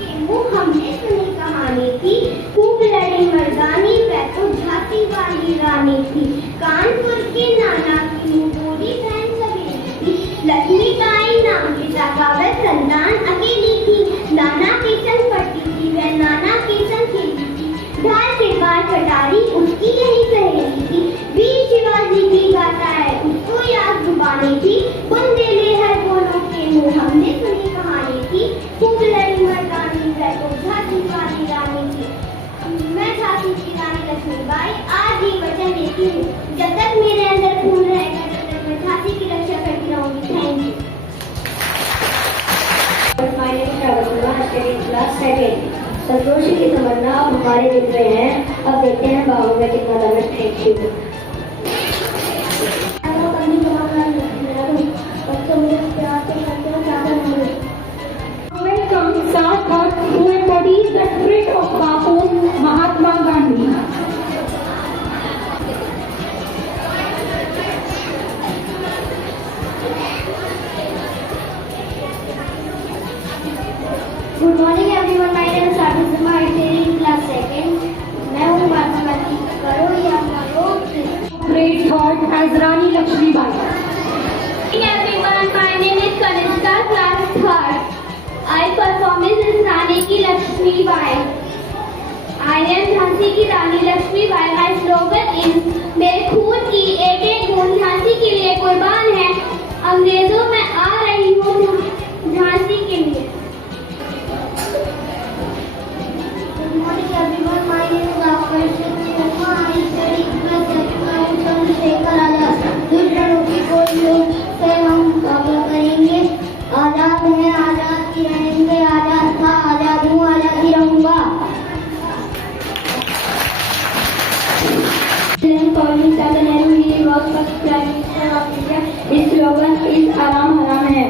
के मुंह हमने सुनी कहानी थी, खूब लड़ी मर्दानी वह तो झांसी वाली रानी थी। कानपुर के नाना की मुंबोरी बहन सवेली थी, लक्ष्मीबाई नाम पिता का वह संतान अकेली थी। नाना के संग पढ़ती थी वह, नाना के संग खेलती थी, ढाल के बार कटारी उसकी यही सहेली थी। वीर शिवाजी की गाता है उसको याद जुबानी थी, बुंदेले हर बोलों के मुंह हमने सुनी कहानी थी, खूब लड़ी मर्दानी वह तो झांसी वाली रानी थी। मैं झांसी की रानी लक्ष्मीबाई आज ये वचन देती हूँ, जब तक मेरे अंदर खून रहेगा तब तक मैं झांसी की रक्षा करती रहूंगी। Thank you. My name is Ravindra, studying class 2nd. Santoshi की तमन्ना अब हमारे मिल रहे हैं। अब देखते हैं बाबू में कितना दम। Thank you. The spirit of Bapu Mahatma Gandhi. Good morning everyone. My name is Arvind Sharma. I study in class 2nd. मैं हूँ महात्मा गांधी। करो या मरो। Great thought as Rani Lakshmibai. Good morning everyone. My name is Kanishka, class 3rd. I performance is Rani की Lakshmibai. I am Jhansi की रानी Lakshmibai. My slogan is मेरे खून की एक एक बूंद झांसी के लिए कुर्बान है। अंग्रेजों में आ रही हूँ झांसी के लिए। Good morning everyone. My name is Akash Sharma. I study class 2nd. I am Chandrashekhar Azad. दुर्जनों की कोशिशों से हम मुकाबला करेंगे। आजाद है, आजाद ही रहेंगे, आजाद था, आजाद हूँ, आजाद ही रहूंगा। He was first Prime Minister of India. His slogan is आराम हराम है।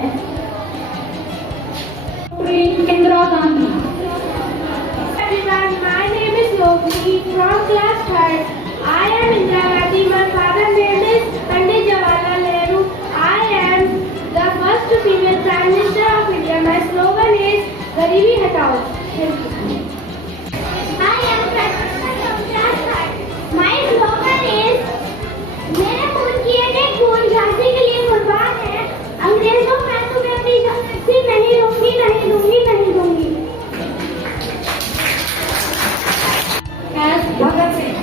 Indira Gandhi. Everyone, my name is Lokhi from class 3rd. I am Indira Gandhi. My father's name is Pandit Jawaharlal Nehru. I am the first female Prime Minister of India. My slogan is गरीबी हटाओ। Thank you. I am Pratisha from class 3rd. My slogan is मेरे खून की एक खून झांसी के लिए कुर्बान है। अंग्रेजों मैं तुम्हें अपनी शक्ति नहीं दूंगी, नहीं दूंगी, नहीं दूंगी। As Bhagat Singh.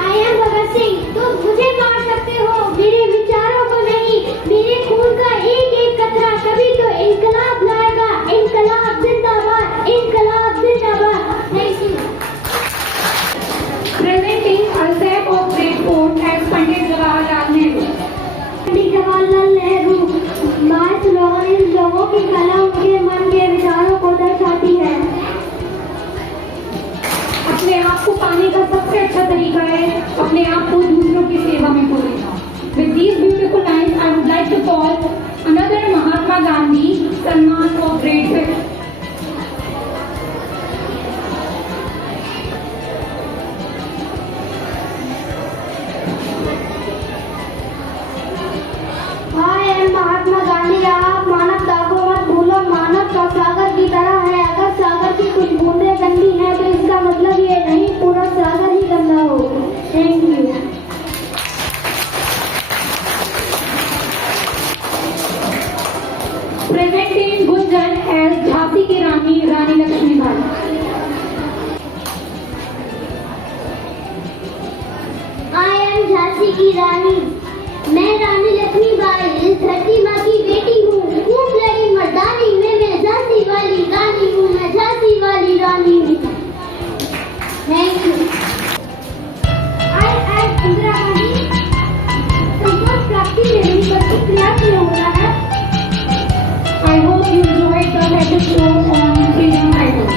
I am Bhagat Singh. तुम मुझे मार सकते हो, मेरे विचारों को नहीं। मेरे खून का एक एक कतरा कभी तो इंकलाब लाएगा। इंकलाब जिंदाबाद, इंकलाब जिंदाबाद। Thank you. Presenting ourselves of grade 4 as Pandit Jawaharlal Nehru. Pandit Jawaharlal Nehru. My slogan इन लोगों की कला उनके मन के विचारों को दर्शाती है। अपने आप को पाने का सबसे अच्छा तरीका है अपने आप को दूसरों की सेवा में खो देना। With these beautiful lines, I would like to call another Mahatma Gandhi, Salman for grade 5th. I am Mahatma Gandhi. आप मानवता को मत भूलो, मानव का सागर की तरह है। अगर सागर की कुछ बूंदें गंदी हैं तो इसका मतलब ये नहीं पूरा सागर ही गंदा हो। Thank you. Presenting Gunjan as Jhansi की रानी, रानी लक्ष्मीबाई. I am झांसी की रानी। मैं रानी लक्ष्मीबाई इस धरती माँ की बेटी हूँ। खूब लड़ी मर्दानी में मैं झांसी वाली रानी हूँ, मैं झांसी वाली रानी हूँ। Thank you. I am Indira Gandhi. Santosh Prapti मेरी बच्ची क्लास में हो रहा है। I hope you enjoyed the lecture show on freedom idol.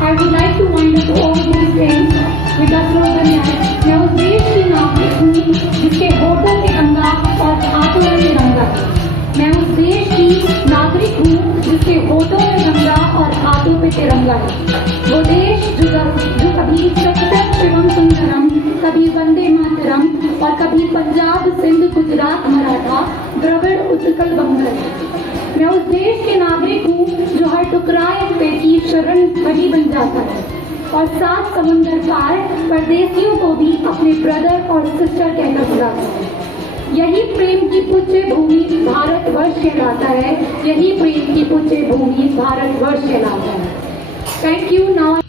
I would like to wind up all these things with the slogan that मैं उस देश की नागरिक हूँ जिसके होठों पे तिरंगा और हाथों में तिरंगा। मैं उस देश की नागरिक हूँ जिसके होठों में तिरंगा और हाथों पे तिरंगा है। वो देश जो कभी सत्यम शिवम सुंदरम, कभी वंदे मातरम और कभी पंजाब सिंध गुजरात मराठा द्रविड़ उत्कल बंगाल। मैं उस देश के नागरिक हूँ की शरण बलि बन जाता है और 7 समुंदर पार परदेसियों को भी अपने ब्रदर और सिस्टर कहकर बुलाता है। यही प्रेम की पुण्य भूमि भारतवर्ष कहलाता है। यही प्रेम की पुण्य भूमि भारतवर्ष कहलाता है। Thank you. नाउ